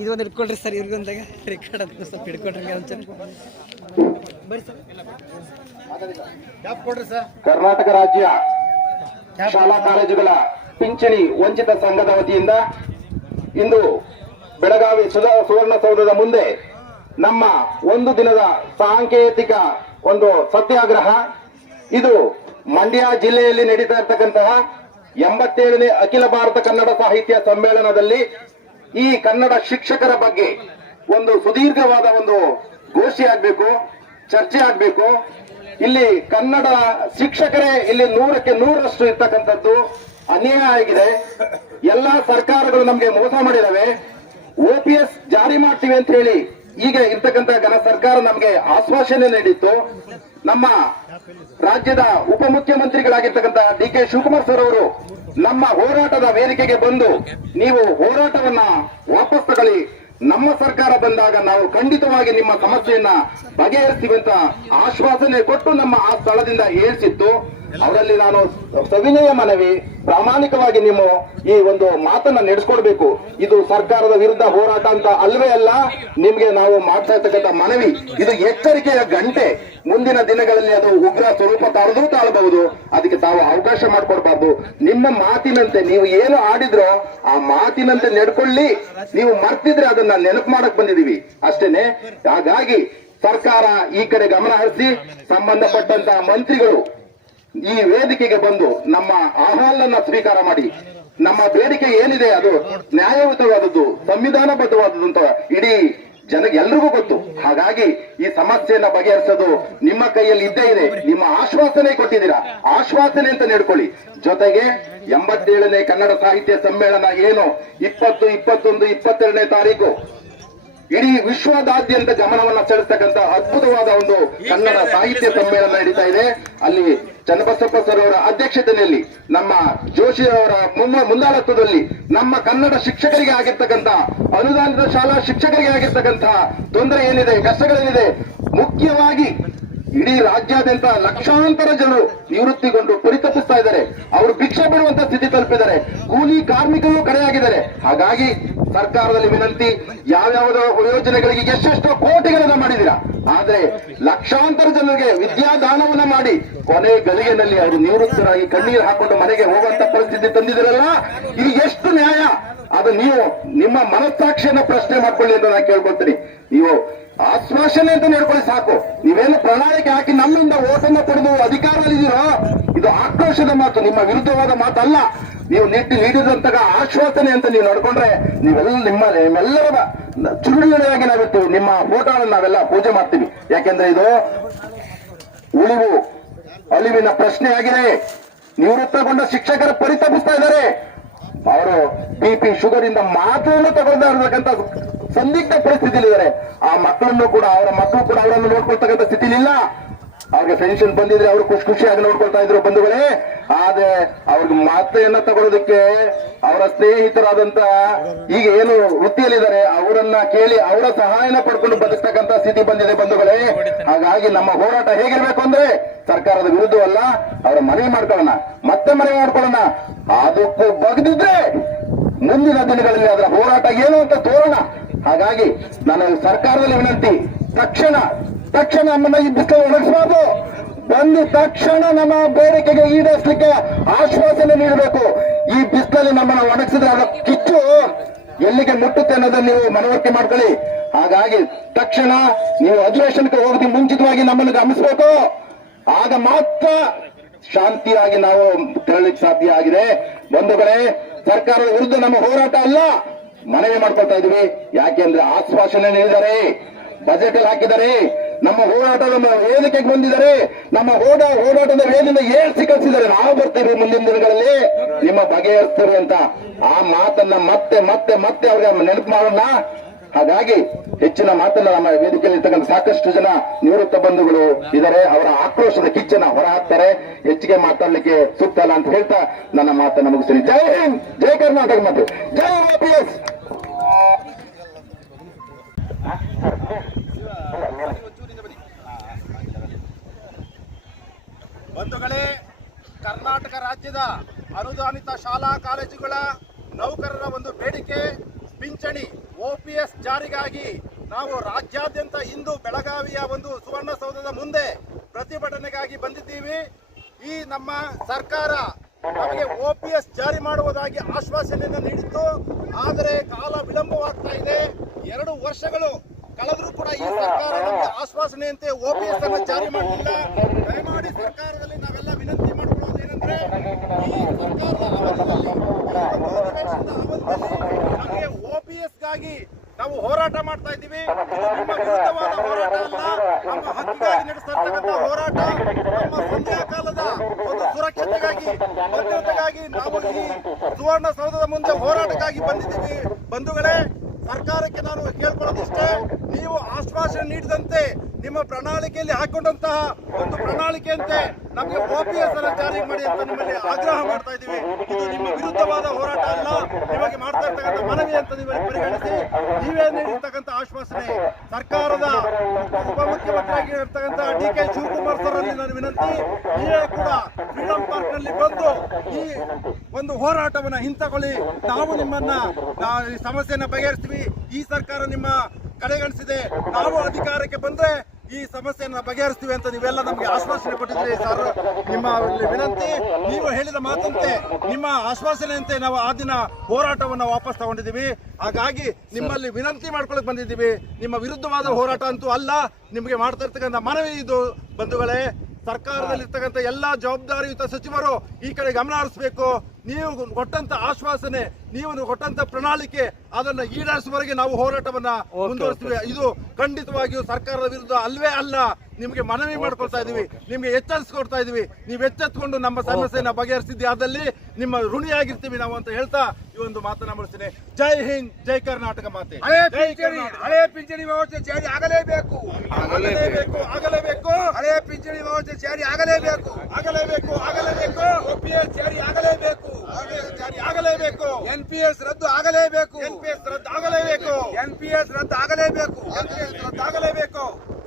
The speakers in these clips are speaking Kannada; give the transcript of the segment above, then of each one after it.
ಇದು ಒಂದು ಹಿಡ್ಕೊಳ್ರಿ ಸರ್ ಇವ್ರಿಗೊಂದಾಗ ರೆಕಾರ್ಡ್ ಅಂತ ಸ್ವಲ್ಪ ಹಿಡ್ಕೊಳ್ರಿ ಒಂಚೂರು. ಬರ್ರಿ ಸರ್. ಕರ್ನಾಟಕ ರಾಜ್ಯ ಶಾಲಾ ಕಾಲೇಜುಗಳ ಪಿಂಚಣಿ ವಂಚಿತ ಸಂಘದ ವತಿಯಿಂದ ಇಂದು ಬೆಳಗಾವಿ ಸುಧಾ ಸುವರ್ಣಸೌಧದ ಮುಂದೆ ನಮ್ಮ ಒಂದು ದಿನದ ಸಾಂಕೇತಿಕ ಒಂದು ಸತ್ಯಾಗ್ರಹ. ಇದು ಮಂಡ್ಯ ಜಿಲ್ಲೆಯಲ್ಲಿ ನಡೀತಾ ಇರ್ತಕ್ಕಂತಹ ಎಂಬತ್ತೇಳನೇ ಅಖಿಲ ಭಾರತ ಕನ್ನಡ ಸಾಹಿತ್ಯ ಸಮ್ಮೇಳನದಲ್ಲಿ ಈ ಕನ್ನಡ ಶಿಕ್ಷಕರ ಬಗ್ಗೆ ಒಂದು ಸುದೀರ್ಘವಾದ ಒಂದು ಗೋಷ್ಠಿ ಆಗ್ಬೇಕು, ಚರ್ಚೆ ಆಗ್ಬೇಕು. ಇಲ್ಲಿ ಕನ್ನಡ ಶಿಕ್ಷಕರೇ ಇಲ್ಲಿ ನೂರಕ್ಕೆ ನೂರರಷ್ಟು ಇರ್ತಕ್ಕಂಥದ್ದು ಅನ್ಯಾಯ ಆಗಿದೆ. ಎಲ್ಲಾ ಸರ್ಕಾರಗಳು ನಮಗೆ ಮೋಸ ಮಾಡಿದವೆ. ಓಪಿಎಸ್ ಜಾರಿ ಮಾಡ್ತೀವಿ ಅಂತ ಹೇಳಿ ಈಗ ಇರ್ತಕ್ಕಂಥ ಘನ ಸರ್ಕಾರ ನಮ್ಗೆ ಆಶ್ವಾಸನೆ ನೀಡಿತ್ತು. ನಮ್ಮ ರಾಜ್ಯದ ಉಪಮುಖ್ಯಮಂತ್ರಿಗಳಾಗಿರ್ತಕ್ಕಂಥ ಡಿ ಕೆ ಶಿವಕುಮಾರ್ ಸರ್ ಅವರು ನಮ್ಮ ಹೋರಾಟದ ವೇದಿಕೆಗೆ ಬಂದು ನೀವು ಹೋರಾಟವನ್ನ ವಾಪಸ್ ತಗೊಳ್ಳಿ. ನಮ್ಮ ಸರ್ಕಾರ ಬಂದಾಗ ನಾವು ಖಂಡಿತವಾಗಿ ನಿಮ್ಮ ಸಮಸ್ಯೆಯನ್ನ ಬಗೆಹರಿಸ್ತೀವಿ ಅಂತ ಆಶ್ವಾಸನೆ ಕೊಟ್ಟು ನಮ್ಮ ಆ ಸ್ಥಳದಿಂದ ಹೇಳ್ಸಿತ್ತು ಅವರಲ್ಲಿ ನಾನು ಸವಿನಯ ಮನವಿ, ಪ್ರಾಮಾಣಿಕವಾಗಿ ನಿಮ್ಮ ಈ ಒಂದು ಮಾತನ್ನ ನಡೆಸ್ಕೊಡ್ಬೇಕು. ಇದು ಸರ್ಕಾರದ ವಿರುದ್ಧ ಹೋರಾಟ ಅಂತ ಅಲ್ವೇ ಅಲ್ಲ, ನಿಮ್ಗೆ ನಾವು ಮಾಡ್ತಾ ಇರ್ತಕ್ಕಂಥ ಮನವಿ. ಇದು ಎಚ್ಚರಿಕೆಯ ಗಂಟೆ. ಮುಂದಿನ ದಿನಗಳಲ್ಲಿ ಅದು ಉಗ್ರ ಸ್ವರೂಪ ತಾಳದೂ ತಾಳಬಹುದು. ಅದಕ್ಕೆ ತಾವು ಅವಕಾಶ ಮಾಡಿಕೊಡ್ಬಾರ್ದು. ನಿಮ್ಮ ಮಾತಿನಂತೆ ನೀವು ಏನು ಆಡಿದ್ರೋ ಆ ಮಾತಿನಂತೆ ನಡ್ಕೊಳ್ಳಿ. ನೀವು ಮರ್ತಿದ್ರೆ ಅದನ್ನ ನೆನಪು ಮಾಡಕ್ ಬಂದಿದೀವಿ ಅಷ್ಟೇನೆ? ಹಾಗಾಗಿ ಸರ್ಕಾರ ಈ ಕಡೆ ಗಮನ ಹರಿಸಿ ಸಂಬಂಧಪಟ್ಟಂತಹ ಮಂತ್ರಿಗಳು ಈ ವೇದಿಕೆಗೆ ಬಂದು ನಮ್ಮ ಆಹ್ವಾನನ್ನ ಸ್ವೀಕಾರ ಮಾಡಿ. ನಮ್ಮ ಬೇಡಿಕೆ ಏನಿದೆ ಅದು ನ್ಯಾಯಯುತವಾದದ್ದು, ಸಂವಿಧಾನಬದ್ಧವಾದದ್ದು ಅಂತ ಇಡೀ ಜನ ಎಲ್ರಿಗೂ ಗೊತ್ತು. ಹಾಗಾಗಿ ಈ ಸಮಸ್ಯೆಯನ್ನ ಬಗೆಹರಿಸೋದು ನಿಮ್ಮ ಕೈಯಲ್ಲಿ ಇದ್ದೇ ಇದೆ. ನಿಮ್ಮ ಆಶ್ವಾಸನೆ ಕೊಟ್ಟಿದ್ದೀರಾ? ಆಶ್ವಾಸನೆ ಅಂತ ನೀಡ್ಕೊಳ್ಳಿ. ಜೊತೆಗೆ ಎಂಬತ್ತೇಳನೇ ಕನ್ನಡ ಸಾಹಿತ್ಯ ಸಮ್ಮೇಳನ ಏನು? ಇಪ್ಪತ್ತು, ಇಪ್ಪತ್ತೊಂದು, ಇಪ್ಪತ್ತೆರಡನೇ ತಾರೀಕು. ಇಡೀ ವಿಶ್ವದಾದ್ಯಂತ ಗಮನವನ್ನ ಸೆಳೆಸ್ತಕ್ಕಂತ ಅದ್ಭುತವಾದ ಒಂದು ಕನ್ನಡ ಸಾಹಿತ್ಯ ಸಮ್ಮೇಳನ ನಡೀತಾ ಇದೆ. ಅಲ್ಲಿ ಚನ್ನಬಸಪ್ಪ ಸರ್ ಅವರ ಅಧ್ಯಕ್ಷತೆಯಲ್ಲಿ ನಮ್ಮ ಜೋಶಿ ಅವರ ಮುಮ್ಮ ಮುಂದಾಳತ್ವದಲ್ಲಿ ನಮ್ಮ ಕನ್ನಡ ಶಿಕ್ಷಕರಿಗೆ ಆಗಿರ್ತಕ್ಕಂಥ, ಅನುದಾನಿತ ಶಾಲಾ ಶಿಕ್ಷಕರಿಗೆ ಆಗಿರ್ತಕ್ಕಂಥ ತೊಂದರೆ ಏನಿದೆ, ಕಷ್ಟಗಳೇನಿದೆ, ಮುಖ್ಯವಾಗಿ ಇಡೀ ರಾಜ್ಯಾದ್ಯಂತ ಲಕ್ಷಾಂತರ ಜನರು ನಿವೃತ್ತಿಗೊಂಡು ಪರಿತಪಿಸ್ತಾ ಇದ್ದಾರೆ. ಅವರು ಭಿಕ್ಷೆ ಬಿಡುವಂತ ಸ್ಥಿತಿ ತಲುಪಿದ್ದಾರೆ. ಕೂಲಿ ಕಾರ್ಮಿಕರು ಕಡೆಯಾಗಿದ್ದಾರೆ. ಹಾಗಾಗಿ ಸರ್ಕಾರದಲ್ಲಿ ವಿನಂತಿ, ಯಾವ್ಯಾವುದೋ ಯೋಜನೆಗಳಿಗೆ ಎಷ್ಟೆಷ್ಟೋ ಕೋಟಿಗಳನ್ನ ಮಾಡಿದಿರಾ ಆದ್ರೆ ಲಕ್ಷಾಂತರ ಜನರಿಗೆ ವಿದ್ಯಾದಾನವನ್ನ ಮಾಡಿ ಕೊನೆ ಗಳಿಗೆನಲ್ಲಿ ಅವರು ನಿವೃತ್ತರಾಗಿ ಕಣ್ಣೀರು ಹಾಕೊಂಡು ಮನೆಗೆ ಹೋಗುವಂತ ಪರಿಸ್ಥಿತಿ ತಂದಿದಿರಲ್ಲ ಇದು ಎಷ್ಟು ನ್ಯಾಯ? ಅದು ನೀವು ನಿಮ್ಮ ಮನಸ್ಸಾಕ್ಷಿಯನ್ನ ಪ್ರಶ್ನೆ ಮಾಡ್ಕೊಳ್ಳಿ ಅಂತ ನಾನು ಕೇಳ್ಕೊಳ್ತೀನಿ. ನೀವು ಆಶ್ವಾಸನೆ ಅಂತ ನಡ್ಕೊಳ್ಳಿ ಸಾಕು. ನೀವೇನು ಪ್ರಣಾಳಿಕೆ ಹಾಕಿ ನಮ್ಮಿಂದ ಓಟನ್ನ ಪಡೆದು ಅಧಿಕಾರದಲ್ಲಿದ್ದೀರೋ? ಇದು ಆಕ್ರೋಶದ ಮಾತು, ನಿಮ್ಮ ವಿರುದ್ಧವಾದ ಮಾತಲ್ಲ. ನೀವು ನೆಟ್ಟಿ ನೀಡಿದಂತಹ ಆಶ್ವಾಸನೆ ಅಂತ ನೀವು ನಡ್ಕೊಂಡ್ರೆ ನೀವೆಲ್ಲ ನಿಮ್ಮ ನಿಮ್ಮೆಲ್ಲರ ಚುರುಳಿಯಾಗಿ ನಾವಿತ್ತು ನಿಮ್ಮ ಫೋಟೋವನ್ನು ನಾವೆಲ್ಲ ಪೂಜೆ ಮಾಡ್ತೀವಿ. ಯಾಕೆಂದ್ರೆ ಇದು ಉಳಿವು, ಅಳಿವಿನ ಪ್ರಶ್ನೆ ಆಗಿದೆ ನಿವೃತ್ತಗೊಂಡ ಶಿಕ್ಷಕರ ಪರಿತಪಿಸ್ತಾ ಇದ್ದಾರೆ. ಅವರು ಬಿ ಪಿ ಶುಗರ್ ಇಂದ ಮಾತ್ರ ತಗೊಳ್ತಾ ಸಂದಿಗ್ಧ ಪರಿಸ್ಥಿತಿಲಿದ್ದಾರೆ ಆ ಮಕ್ಕಳನ್ನು ಕೂಡ, ಅವರ ಮಕ್ಕಳು ಕೂಡ ಅವರನ್ನು ನೋಡ್ಕೊಳ್ತಕ್ಕಂಥ ಸ್ಥಿತಿಲಿ ಇಲ್ಲ ಅವ್ರಿಗೆ ಪೆನ್ಷನ್ ಬಂದಿದ್ರೆ ಅವರು ಖುಷಿ ಖುಷಿಯಾಗಿ ನೋಡ್ಕೊಳ್ತಾ ಇದ್ರು ಬಂಧುಗಳೇ. ಆದ್ರೆ ಅವ್ರಿಗೆ ಮಾತ್ರೆಯನ್ನ ತಗೊಳ್ಳೋದಕ್ಕೆ ಅವರ ಸ್ನೇಹಿತರಾದಂತ ಈಗ ಏನು ವೃತ್ತಿಯಲ್ಲಿದ್ದಾರೆ, ಅವರನ್ನ ಕೇಳಿ ಅವರ ಸಹಾಯನ ಪಡ್ಕೊಂಡು ಬದುಕ್ತಕ್ಕಂತ ಸ್ಥಿತಿ ಬಂದಿದೆ ಬಂಧುಗಳೇ. ಹಾಗಾಗಿ ನಮ್ಮ ಹೋರಾಟ ಹೇಗಿರ್ಬೇಕು ಅಂದ್ರೆ ಸರ್ಕಾರದ ವಿರುದ್ಧವಲ್ಲ ಅವರ ಮನವಿ ಮಾಡ್ಕೊಳ್ಳೋಣ, ಮತ್ತೆ ಮನವಿ ಮಾಡ್ಕೊಳ್ಳೋಣ. ಅದಕ್ಕೂ ಬಗ್ದಿದ್ರೆ ಮುಂದಿನ ದಿನಗಳಲ್ಲಿ ಅದರ ಹೋರಾಟ ಏನು ಅಂತ ತೋರೋಣ. ಹಾಗಾಗಿ ನನ್ನ ಸರ್ಕಾರದಲ್ಲಿ ವಿನಂತಿ, ತಕ್ಷಣ ತಕ್ಷಣ ನಮ್ಮನ್ನ ಈ ಬಿಸಿಲು ಒಣಗಿಸಬಾರ್ದು. ಬಂದು ತಕ್ಷಣ ನಮ್ಮ ಬೇಡಿಕೆಗೆ ಈಡೇರಿಸಲಿಕ್ಕೆ ಆಶ್ವಾಸನೆ ನೀಡಬೇಕು. ಈ ಬಿಸಿಲಲ್ಲಿ ನಮ್ಮನ್ನ ಒಣಗಿಸಿದ್ರೆ ಅದರ ಕಿಚ್ಚು. ಎಲ್ಲಿಗೆ ಮುಟ್ಟುತ್ತೆ ಅನ್ನೋದನ್ನ ನೀವು ಮನವರಿಕೆ ಮಾಡ್ಕೊಳ್ಳಿ. ಹಾಗಾಗಿ ತಕ್ಷಣ ನೀವು ಅಧಿವೇಶನಕ್ಕೆ ಹೋಗಿ ಮುಂಚಿತವಾಗಿ ನಮ್ಮನ್ನು ಗಮನಿಸಬೇಕು. ಆಗ ಮಾತ್ರ ಶಾಂತಿಯಾಗಿ ನಾವು ತೆರಳಿಕ್ಕೆ ಸಾಧ್ಯ ಆಗಿದೆ. ಬಂಧುಗಳೇ, ಸರ್ಕಾರದ ವಿರುದ್ಧ ನಮ್ಮ ಹೋರಾಟ ಅಲ್ಲ. ಮನವಿ ಮಾಡ್ಕೊಳ್ತಾ ಇದೀವಿ ಯಾಕೆಂದ್ರೆ ಆಶ್ವಾಸನೆ ನೀಡಿದ್ದಾರೆ. ಬಜೆಟ್ ಅಲ್ಲಿ ಹಾಕಿದ್ದಾರೆ. ನಮ್ಮ ಹೋರಾಟದ ವೇದಿಕೆಗೆ ಬಂದಿದ್ದಾರೆ. ನಮ್ಮ ಹೋರಾಟ ಹೋರಾಟದ ವೇದಿಯಿಂದ ಏಳ್ಸಿ ಕಳಿಸಿದ್ದಾರೆ. ನಾವು ಬರ್ತೀವಿ ಮುಂದಿನ ದಿನಗಳಲ್ಲಿ. ನಿಮ್ಮ ಬಗೆಹರಿಸ್ತೀವಿ ಅಂತ ಆ ಮಾತನ್ನ ಮತ್ತೆ ಮತ್ತೆ ಮತ್ತೆ ಅವ್ರಿಗೆ ನೆನಪು ಮಾಡೋಣ. ಹಾಗಾಗಿ ಹೆಚ್ಚಿನ ಮಾತನ್ನ ನಮ್ಮ ವೇದಿಕೆಯಲ್ಲಿ ಇರ್ತಕ್ಕಂಥ ಸಾಕಷ್ಟು ಜನ ನಿವೃತ್ತ ಬಂಧುಗಳು ಇದ್ದಾರೆ. ಅವರ ಆಕ್ರೋಶದ ಕಿಚ್ಚನ್ನ ಹೊರ ಹಾಕ್ತಾರೆ ಹೆಚ್ಚಿಗೆ ಮಾತಾಡ್ಲಿಕ್ಕೆ ಸೂಕ್ತ ಅಲ್ಲ ಅಂತ ಹೇಳ್ತಾ ನನ್ನ ಮಾತನ್ನ ಮುಗಿಸ್ತೀನಿ. ಜೈ ಹಿಂದ್, ಜೈ ಕರ್ನಾಟಕ ಮತ್ತು. ಜೈ ಬಂಧುಗಳೇ, ಕರ್ನಾಟಕ ರಾಜ್ಯದ ಅನುದಾನಿತ ಶಾಲಾ ಕಾಲೇಜುಗಳ ನೌಕರರ ಒಂದು ಬೇಡಿಕೆ, ಪಿಂಚಣಿ ಓಪಿಎಸ್ ಜಾರಿಗಾಗಿ ನಾವು ರಾಜ್ಯಾದ್ಯಂತ ಇಂದು ಬೆಳಗಾವಿಯ ಒಂದು ಸುವರ್ಣಸೌಧದ ಮುಂದೆ ಪ್ರತಿಭಟನೆಗಾಗಿ ಬಂದಿದ್ದೀವಿ. ಈ ನಮ್ಮ ಸರ್ಕಾರ ನಮಗೆ ಓಪಿಎಸ್ ಜಾರಿ ಮಾಡುವುದಾಗಿ ಆಶ್ವಾಸನೆಯನ್ನು ನೀಡಿತ್ತು. ಆದರೆ ಕಾಲ ವಿಳಂಬವಾಗ್ತಾ ಇದೆ. ಎರಡು ವರ್ಷಗಳು ಕಳೆದರೂ ಕೂಡ ಈ ಸರ್ಕಾರ ಆಶ್ವಾಸನೆಯಂತೆ ಓಪಿಎಸ್ ಅನ್ನು ಜಾರಿ ಮಾಡಲಿಲ್ಲ. ದಯಮಾಡಿ ಸರ್ಕಾರದಲ್ಲಿ ನಾವೆಲ್ಲ ವಿನಂತಿ ಮಾಡ್ಕೊಳ್ಳೋದೇನೆಂದ್ರೆ ಈ ಸರ್ಕಾರದ ಅವಧಿಯಲ್ಲಿ ನಮಗೆ ಓಪಿಎಸ್ಗಾಗಿ ನಾವು ಹೋರಾಟ ಮಾಡ್ತಾ ಇದ್ದೀವಿ. ನಿಮ್ಮ ವಿರುದ್ಧವಾದ ಹೋರಾಟ ಅಲ್ಲ, ನಮ್ಮ ಹಕ್ಕಿಗಾಗಿ ನಡೆಸತಕ್ಕಂತ ಹೋರಾಟ, ನಮ್ಮ ಸಂಧ್ಯಾ ಕಾಲದ ಒಂದು ಸುರಕ್ಷತೆಗಾಗಿ, ಭದ್ರತೆಗಾಗಿ ನಾವು ಈ ಸುವರ್ಣ ಸೌಧದ ಮುಂದೆ ಹೋರಾಟಕ್ಕಾಗಿ ಬಂದಿದ್ದೀವಿ. ಬಂಧುಗಳೇ ಸರ್ಕಾರಕ್ಕೆ ನಾನು ಕೇಳ್ಕೊಳ್ಳೋದಿಷ್ಟೇ ನೀವು ಆಶ್ವಾಸನೆ ನೀಡಿದಂತೆ ನಿಮ್ಮ ಪ್ರಣಾಳಿಕೆಯಲ್ಲಿ ಹಾಕೊಂಡಂತಹ ಒಂದು ಪ್ರಣಾಳಿಕೆಯಂತೆ ನಮಗೆ ಓಪಿಎಸ್ ಅನ್ನು ಜಾರಿ ಮಾಡಿ ಅಂತ ನಿಮ್ಮಲ್ಲಿ ಆಗ್ರಹ ಮಾಡ್ತಾ ಇದ್ದೀವಿ. ಇದು ನಿಮ್ಮ ವಿರುದ್ಧವಾದ ಹೋರಾಟ ಅಲ್ಲ. ನಿಮಗೆ ಮಾಡ್ತಾ ಇರ್ತಕ್ಕಂಥ ಮನವಿ ಅಂತ ನಿಮ್ಮಲ್ಲಿ ಪರಿಗಣಿಸಿ ನೀವೇ ನೀಡಿರ್ತಕ್ಕಂಥ ಆಶ್ವಾಸನೆ. ಸರ್ಕಾರದ ಉಪಮುಖ್ಯಮಂತ್ರಿಯಾಗಿ ಇರ್ತಕ್ಕಂಥ ಡಿ ಕೆ ಶಿವಕುಮಾರ್ ಸರ್ ನಾನು ವಿನಂತಿ, ನೀವೇ ಕೂಡ ಫ್ರೀಡಂ ಪಾರ್ಕ್ನಲ್ಲಿ ಬಂದು ಈ ಒಂದು ಹೋರಾಟವನ್ನ ಹಿಂತಕೊಳ್ಳಿ ನಾವು ನಿಮ್ಮನ್ನ ಈ ಸಮಸ್ಯೆಯನ್ನ ಬಗೆಹರಿಸ್ತೀವಿ. ಈ ಸರ್ಕಾರ ನಿಮ್ಮ ಕಡೆಗಣಿಸಿದೆ. ನಾವು ಅಧಿಕಾರಕ್ಕೆ ಬಂದ್ರೆ ಈ ಸಮಸ್ಯೆಯನ್ನ ಬಗೆಹರಿಸ್ತೀವಿ ಅಂತ ನೀವೆಲ್ಲ ನಮಗೆ ಆಶ್ವಾಸನೆ ಕೊಟ್ಟಿದ್ರಿ ಸರ್. ನಿಮ್ಮ ವಿನಂತಿ, ನೀವು ಹೇಳಿದ ಮಾತಂತೆ ನಿಮ್ಮ ಆಶ್ವಾಸನೆಯಂತೆ ನಾವು ಆ ದಿನ ಹೋರಾಟವನ್ನ ವಾಪಸ್ ತಗೊಂಡಿದ್ದೀವಿ. ಹಾಗಾಗಿ ನಿಮ್ಮಲ್ಲಿ ವಿನಂತಿ ಮಾಡ್ಕೊಳಕ್ ಬಂದಿದ್ದೀವಿ. ನಿಮ್ಮ ವಿರುದ್ಧವಾದ ಹೋರಾಟ ಅಂತೂ ಅಲ್ಲ, ನಿಮಗೆ ಮಾಡ್ತಾ ಇರ್ತಕ್ಕಂಥ ಮನವಿ ಇದು ಬಂಧುಗಳೇ. ಸರ್ಕಾರದಲ್ಲಿರ್ತಕ್ಕಂಥ ಎಲ್ಲಾ ಜವಾಬ್ದಾರಿಯುತ ಸಚಿವರು ಈ ಕಡೆ ಗಮನ ಹರಿಸಬೇಕು. ನೀವು ಕೊಟ್ಟಂತ ಆಶ್ವಾಸನೆ ನೀವು ಕೊಟ್ಟಂತ ಪ್ರಣಾಳಿಕೆ ಅದನ್ನ ಈಡೇರಿಸುವವರೆಗೆ ನಾವು ಹೋರಾಟವನ್ನ ಮುಂದುವರಿಸ್ತೀವಿ. ಇದು ಖಂಡಿತವಾಗಿಯೂ ಸರ್ಕಾರದ ವಿರುದ್ಧ ಅಲ್ವೇ ಅಲ್ಲ ನಿಮಗೆ ಮನವಿ ಮಾಡ್ಕೊಳ್ತಾ ಇದೀವಿ ನಿಮ್ಗೆ ಎಚ್ಚರಿಸ್ಕೊಡ್ತಾ ಇದೀವಿ ನೀವು ಎಚ್ಚೆತ್ಕೊಂಡು ನಮ್ಮ ಸಮಸ್ಯೆಯನ್ನ ಬಗೆಹರಿಸಿದ್ದೆ ಆದಲ್ಲಿ ನಿಮ್ಮ ಋಣಿಯಾಗಿರ್ತೀವಿ ನಾವು ಅಂತ ಹೇಳ್ತಾ ಈ ಒಂದು ಮಾತನ್ನ ಮುಗಿಸ್ತೀನಿ. ಜೈ ಹಿಂದ್ ಜೈ ಕರ್ನಾಟಕ ಮಾತೆ. ಹಳೆ ಪಿಂಚಣಿ ಕರ್ನಾಟಕ. ಹಳೆ ಪಿಂಚಣಿ ವ್ಯವಸ್ಥೆ ಜಾರಿ ಆಗಲೇಬೇಕು. ಆಗಲೇಬೇಕು ಆಗಲೇಬೇಕು. ಹಳೆ ಪಿಂಚಣಿ ವ್ಯವಸ್ಥೆ ಜಾರಿ ಆಗಲೇಬೇಕು. ಆಗಲೇಬೇಕು ಆಗಲೇಬೇಕು. ಆಗಲೇಬೇಕು ಎನ್ ಪಿ ಎಸ್ ರದ್ದು ಆಗಲೇಬೇಕು. ಎನ್ ಪಿ ಎಸ್ ರದ್ದು ಆಗಲೇಬೇಕು. ಎನ್ ಪಿ ಎಸ್ ರದ್ದು ಆಗಲೇಬೇಕು. ಆಗಲೇಬೇಕು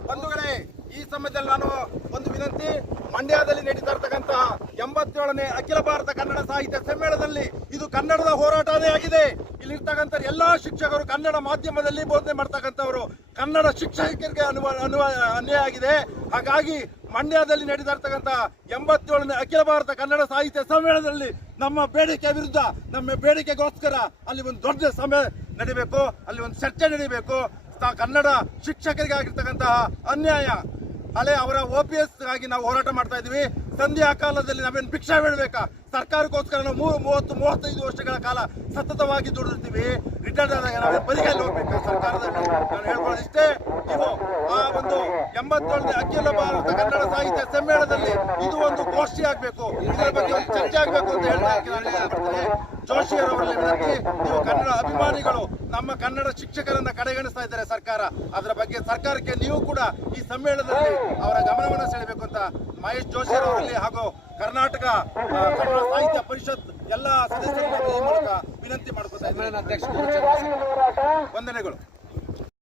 ಬಂಧುಗಳೇ ಈ ಸಮಯದಲ್ಲಿ ನಾನು ಒಂದು ವಿನಂತಿ ಮಂಡ್ಯದಲ್ಲಿ ನಡೀತಾ ಇರತಕ್ಕಂತಹ ಎಂಬತ್ತೇಳನೇ ಅಖಿಲ ಭಾರತ ಕನ್ನಡ ಸಾಹಿತ್ಯ ಸಮ್ಮೇಳನದಲ್ಲಿ ಇದು ಕನ್ನಡದ ಹೋರಾಟವೇ ಆಗಿದೆ. ಇಲ್ಲಿರ್ತಕ್ಕಂಥ ಎಲ್ಲ ಶಿಕ್ಷಕರು ಕನ್ನಡ ಮಾಧ್ಯಮದಲ್ಲಿ ಬೋಧನೆ ಮಾಡ್ತಕ್ಕಂಥವ್ರು. ಕನ್ನಡ ಶಿಕ್ಷಕರಿಗೆ ಅನುವ ಅನುವ, ಅನ್ಯಾಯ ಆಗಿದೆ. ಹಾಗಾಗಿ ಮಂಡ್ಯದಲ್ಲಿ ನಡೀತಾ ಇರ್ತಕ್ಕಂಥ ಎಂಬತ್ತೇಳನೇ ಅಖಿಲ ಭಾರತ ಕನ್ನಡ ಸಾಹಿತ್ಯ ಸಮ್ಮೇಳನದಲ್ಲಿ ನಮ್ಮ ಬೇಡಿಕೆ ವಿರುದ್ಧ, ನಮ್ಮ ಬೇಡಿಕೆಗೋಸ್ಕರ ಅಲ್ಲಿ ಒಂದು ದೊಡ್ಡ ಸಭೆ ನಡಿಬೇಕು, ಅಲ್ಲಿ ಒಂದು ಚರ್ಚೆ ನಡಿಬೇಕು. ಕನ್ನಡ ಶಿಕ್ಷಕರಿಗೆ ಆಗಿರ್ತಕ್ಕಂತಹ ಅನ್ಯಾಯ. ಹಳೆ ಅವರ ಓ ಪಿ ಎಸ್ ನಾವು ಹೋರಾಟ ಮಾಡ್ತಾ ಇದೀವಿ ಸಂಧ್ಯಾ ಕಾಲದಲ್ಲಿ ನಾವೇನು ಭಿಕ್ಷಾ ಬೇಡಬೇಕಾ? ಸರ್ಕಾರಕ್ಕೋಸ್ಕರ ನಾವು ಮೂರು ಮೂವತ್ತು, ಮೂವತ್ತೈದು ವರ್ಷಗಳ ಕಾಲ ಸತತವಾಗಿ ದುಡಿದಿರ್ತೀವಿ. ರಿಟೈರ್ಡ್ ಆದಾಗ ನಾವು ಬದಿಗೆಯಲ್ಲಿ ಹೋಗ್ಬೇಕು ಸರ್ಕಾರದಲ್ಲಿ ನಾನು ಹೇಳ್ಕೊಳ್ಳೋದು ಇಷ್ಟೇ, ನೀವು ಆ ಒಂದು ಎಂಬತ್ತೇಳನೇ ಅಖಿಲ ಭಾರತ ಕನ್ನಡ ಸಾಹಿತ್ಯ ಸಮ್ಮೇಳನದಲ್ಲಿ ಇದು ಒಂದು ಗೋಷ್ಠಿ ಆಗ್ಬೇಕು. ಇದರ ಬಗ್ಗೆ ಒಂದು ಚರ್ಚೆ ಆಗ್ಬೇಕು ಅಂತ ಹೇಳ್ತಾ ನಾನು ವಿನಂತಿ, ನೀವು ಕನ್ನಡ ಅಭಿಮಾನಿಗಳು ನಮ್ಮ ಕನ್ನಡ ಶಿಕ್ಷಕರನ್ನ ಕಡೆಗಣಿಸ್ತಾ ಇದ್ದಾರೆ ಸರ್ಕಾರ. ಅದರ ಬಗ್ಗೆ ಸರ್ಕಾರಕ್ಕೆ ನೀವು ಕೂಡ ಈ ಸಮ್ಮೇಳನದಲ್ಲಿ ಅವರ ಗಮನವನ್ನು ಸೆಳೆಯಬೇಕು ಅಂತ ಮಹೇಶ್ ಜೋಶಿಯವರಲ್ಲಿ ಹಾಗೂ ಕರ್ನಾಟಕ ಕನ್ನಡ ಸಾಹಿತ್ಯ ಪರಿಷತ್ ಎಲ್ಲ ಸದಸ್ಯರಿಗೆ ಈ ಮೂಲಕ ವಿನಂತಿ ಮಾಡ್ಕೊತಾ ಇದ್ದಾರೆ. ವಂದನೆಗಳು.